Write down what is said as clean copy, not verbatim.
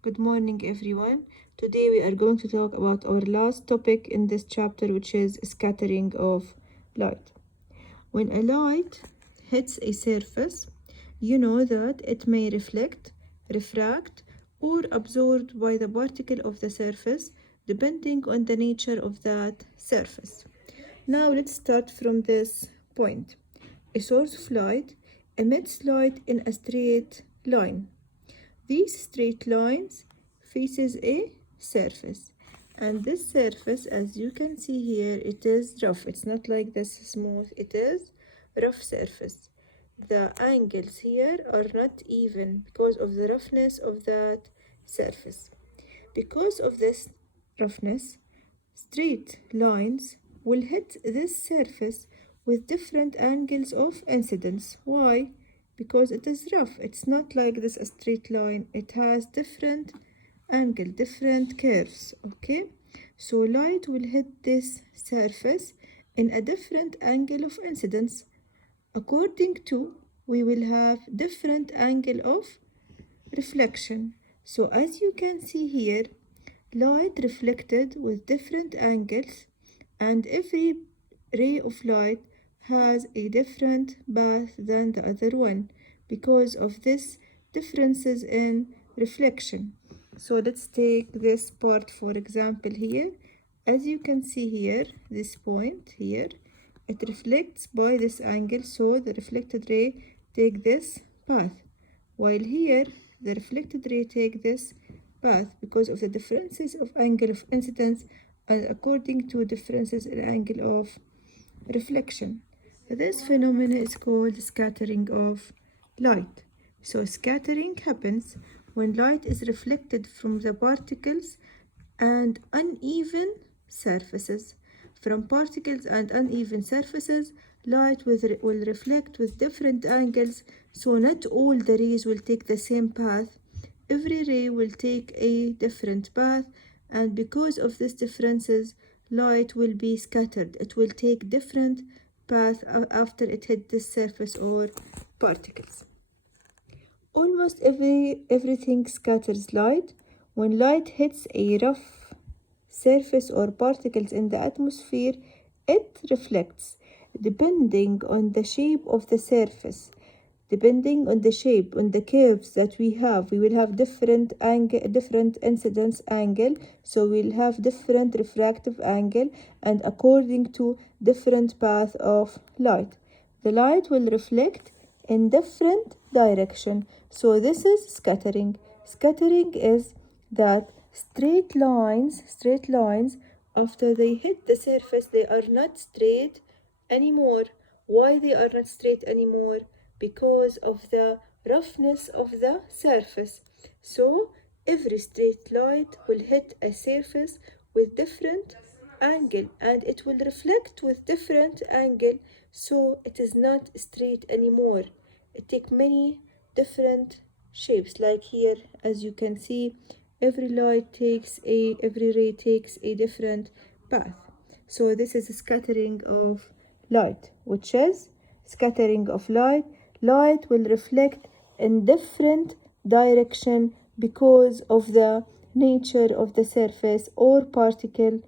Good morning, everyone. Today we are going to talk about our last topic in this chapter, which is scattering of light. When a light hits a surface, you know that it may reflect, refract, or absorbed by the particle of the surface, depending on the nature of that surface. Now let's start from this point. A source of light emits light in a straight line. These straight lines faces a surface, and this surface, as you can see here, it is rough. It's not like this smooth, it is rough surface. The angles here are not even because of the roughness of that surface. Because of this roughness, straight lines will hit this surface with different angles of incidence. Why? Because it is rough. It's not like this a straight line. It has different angle, different curves. Okay? So light will hit this surface in a different angle of incidence. According to, we will have different angle of reflection. So as you can see here, light reflected with different angles, and every ray of light has a different path than the other one because of this differences in reflection. So let's take this part for example here. As you can see here, this point here, it reflects by this angle, so the reflected ray take this path, while here the reflected ray take this path because of the differences of angle of incidence and according to differences in angle of reflection. This phenomenon is called scattering of light. So scattering happens when light is reflected from the particles and uneven surfaces. From particles and uneven surfaces, light will reflect with different angles, so not all the rays will take the same path. Every ray will take a different path, and because of these differences, light will be scattered. It will take different path after it hit this surface or particles. Almost everything scatters light. When light hits a rough surface or particles in the atmosphere, it reflects. Depending on the shape of the surface, depending on the shape, on the curves that we will have different angle, different incidence angle, so we'll have different refractive angle, and according to different path of light, the light will reflect in different direction. So this is scattering. Scattering is that straight lines after they hit the surface, they are not straight anymore. Why they are not straight anymore? Because of the roughness of the surface. So every straight light will hit a surface with different angle, and it will reflect with different angle, so it is not straight anymore. It takes many different shapes, like here as you can see, every ray takes a different path. So this is a scattering of light, which is scattering of light. Light will reflect in different direction because of the nature of the surface or particle